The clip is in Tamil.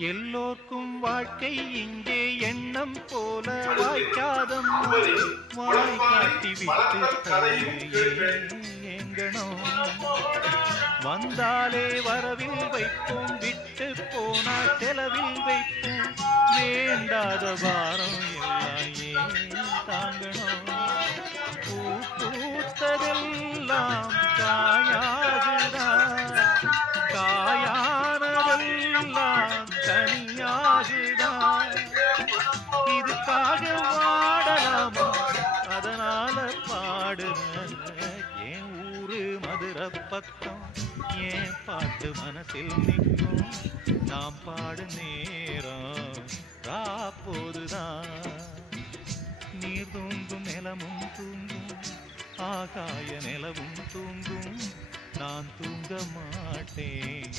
எல்லோர்க்கும் வாழ்க்கை இங்கே எண்ணம் போல வாய்க்காதம் வாய் காட்டி விட்டு ஏங்கணும் வந்தாலே வரவில் வைப்போம் விட்டு போனா செலவில் வைப்போம் வேண்டாத பாரம் எல்லாம் ஏன் தாங்கணும் பூ பூத்ததெல்லாம் காயாகுதான் காயானதெல்லாம் தனியாகுதான் இதுக்காக வாடலாமா அதனால பாடுறேன் என் ஊரு மதுரை பக்கம் ஏன் பாட்டு மனசில் நிற்கும் நாம் பாடு நேரம் ராப்போதுதான் நீர் தூங்கும் நிலமும் தூங்கும் ஆகாய நிலவும் தூங்கும் நான் தூங்க மாட்டேன்